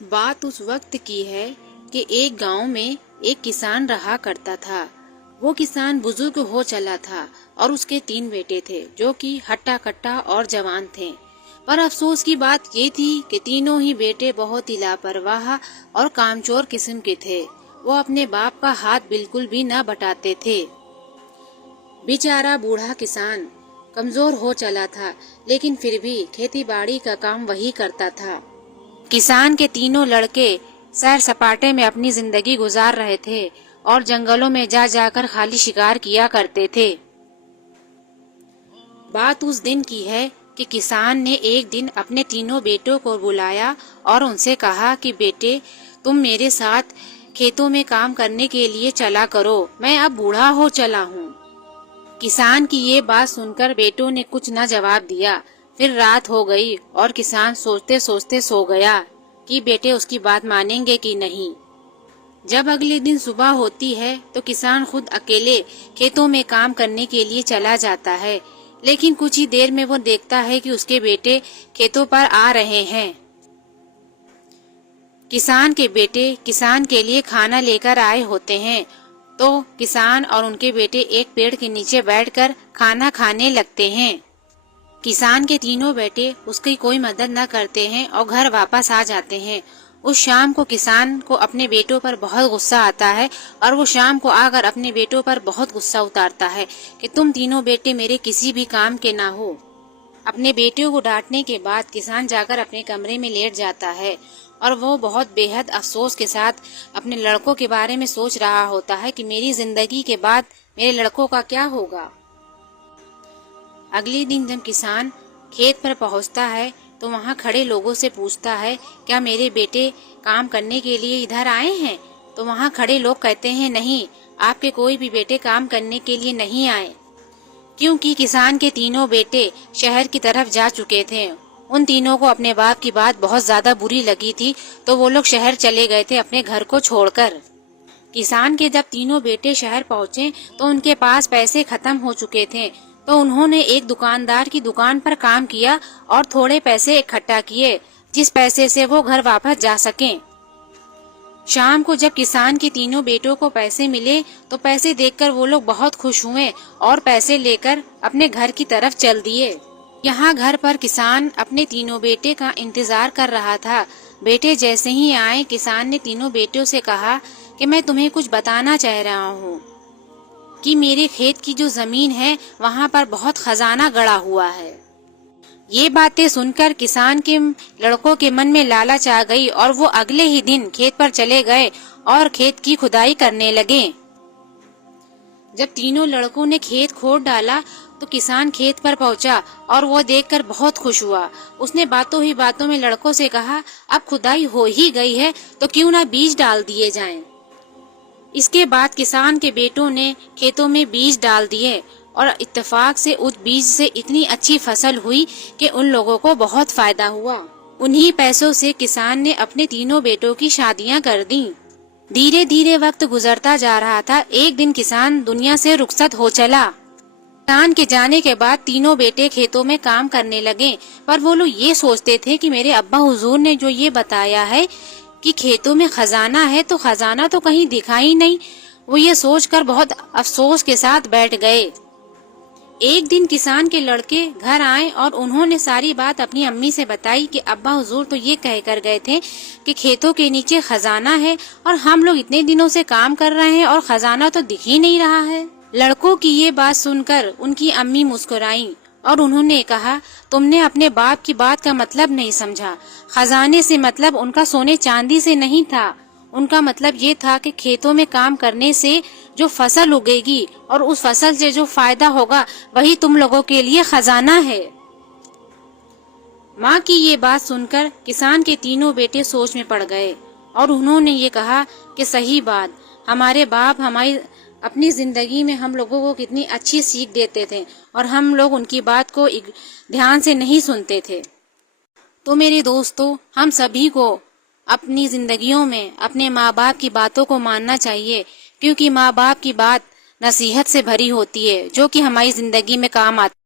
बात उस वक्त की है कि एक गांव में एक किसान रहा करता था। वो किसान बुजुर्ग हो चला था और उसके 3 बेटे थे जो कि हट्टा कट्टा और जवान थे। पर अफसोस की बात ये थी कि तीनों ही बेटे बहुत ही लापरवाह और कामचोर किस्म के थे। वो अपने बाप का हाथ बिल्कुल भी न बटाते थे। बेचारा बूढ़ा किसान कमजोर हो चला था, लेकिन फिर भी खेती बाड़ी का काम वही करता था। किसान के तीनों लड़के सैर सपाटे में अपनी जिंदगी गुजार रहे थे और जंगलों में जा जाकर खाली शिकार किया करते थे। बात उस दिन की है कि किसान ने एक दिन अपने तीनों बेटों को बुलाया और उनसे कहा कि बेटे, तुम मेरे साथ खेतों में काम करने के लिए चला करो, मैं अब बूढ़ा हो चला हूँ। किसान की ये बात सुनकर बेटों ने कुछ न जवाब दिया। फिर रात हो गई और किसान सोचते सोचते सो गया कि बेटे उसकी बात मानेंगे कि नहीं। जब अगले दिन सुबह होती है तो किसान खुद अकेले खेतों में काम करने के लिए चला जाता है, लेकिन कुछ ही देर में वो देखता है कि उसके बेटे खेतों पर आ रहे हैं। किसान के बेटे किसान के लिए खाना लेकर आए होते हैं, तो किसान और उनके बेटे एक पेड़ के नीचे बैठकर खाना खाने लगते हैं। किसान के तीनों बेटे उसकी कोई मदद न करते हैं और घर वापस आ जाते हैं। उस शाम को किसान को अपने बेटों पर बहुत गुस्सा आता है और वो शाम को आकर अपने बेटों पर बहुत गुस्सा उतारता है कि तुम तीनों बेटे मेरे किसी भी काम के ना हो। अपने बेटियों को डांटने के बाद किसान जाकर अपने कमरे में लेट जाता है और वो बहुत बेहद अफसोस के साथ अपने लड़कों के बारे में सोच रहा होता है कि मेरी जिंदगी के बाद मेरे लड़कों का क्या होगा। अगले दिन जब किसान खेत पर पहुंचता है तो वहां खड़े लोगों से पूछता है, क्या मेरे बेटे काम करने के लिए इधर आए हैं? तो वहां खड़े लोग कहते हैं, नहीं, आपके कोई भी बेटे काम करने के लिए नहीं आए, क्योंकि किसान के तीनों बेटे शहर की तरफ जा चुके थे। उन तीनों को अपने बाप की बात बहुत ज्यादा बुरी लगी थी, तो वो लोग शहर चले गए थे अपने घर को छोड़कर। किसान के जब तीनों बेटे शहर पहुँचे तो उनके पास पैसे खत्म हो चुके थे, तो उन्होंने एक दुकानदार की दुकान पर काम किया और थोड़े पैसे इकट्ठा किए, जिस पैसे से वो घर वापस जा सकें। शाम को जब किसान के तीनों बेटों को पैसे मिले तो पैसे देखकर वो लोग बहुत खुश हुए और पैसे लेकर अपने घर की तरफ चल दिए। यहाँ घर पर किसान अपने तीनों बेटे का इंतजार कर रहा था। बेटे जैसे ही आए, किसान ने तीनों बेटों से कहा कि मैं तुम्हें कुछ बताना चाह रहा हूँ कि मेरे खेत की जो जमीन है वहाँ पर बहुत खजाना गड़ा हुआ है। ये बातें सुनकर किसान के लड़कों के मन में लालच आ गई और वो अगले ही दिन खेत पर चले गए और खेत की खुदाई करने लगे। जब तीनों लड़कों ने खेत खोद डाला तो किसान खेत पर पहुंचा और वो देखकर बहुत खुश हुआ। उसने बातों ही बातों में लड़कों से कहा, अब खुदाई हो ही गई है तो क्यों ना बीज डाल दिए जाएं। इसके बाद किसान के बेटों ने खेतों में बीज डाल दिए और इत्तेफाक से उस बीज से इतनी अच्छी फसल हुई कि उन लोगों को बहुत फायदा हुआ। उन्हीं पैसों से किसान ने अपने तीनों बेटों की शादियां कर दी। धीरे धीरे वक्त गुजरता जा रहा था। एक दिन किसान दुनिया से रुखसत हो चला। किसान के जाने के बाद तीनों बेटे खेतों में काम करने लगे, पर वो लोग ये सोचते थे कि मेरे अब्बा हुजूर ने जो ये बताया है कि खेतों में खजाना है, तो खजाना तो कहीं दिखा ही नहीं। वो ये सोचकर बहुत अफसोस के साथ बैठ गए। एक दिन किसान के लड़के घर आए और उन्होंने सारी बात अपनी अम्मी से बताई कि अब्बा हुजूर तो ये कह कर गए थे कि खेतों के नीचे खजाना है और हम लोग इतने दिनों से काम कर रहे हैं और खजाना तो दिख ही नहीं रहा है। लड़कों की ये बात सुनकर उनकी अम्मी मुस्कुराई और उन्होंने कहा, तुमने अपने बाप की बात का मतलब नहीं समझा। खजाने से मतलब उनका सोने चांदी से नहीं था। उनका मतलब ये था कि खेतों में काम करने से जो फसल उगेगी और उस फसल से जो फायदा होगा वही तुम लोगों के लिए खजाना है। माँ की ये बात सुनकर किसान के तीनों बेटे सोच में पड़ गए और उन्होंने ये कहा कि सही बात, हमारे बाप हमारी अपनी जिंदगी में हम लोगों को कितनी अच्छी सीख देते थे और हम लोग उनकी बात को ध्यान से नहीं सुनते थे। तो मेरे दोस्तों, हम सभी को अपनी जिंदगियों में अपने माँ बाप की बातों को मानना चाहिए, क्योंकि माँ बाप की बात नसीहत से भरी होती है जो कि हमारी जिंदगी में काम आती है।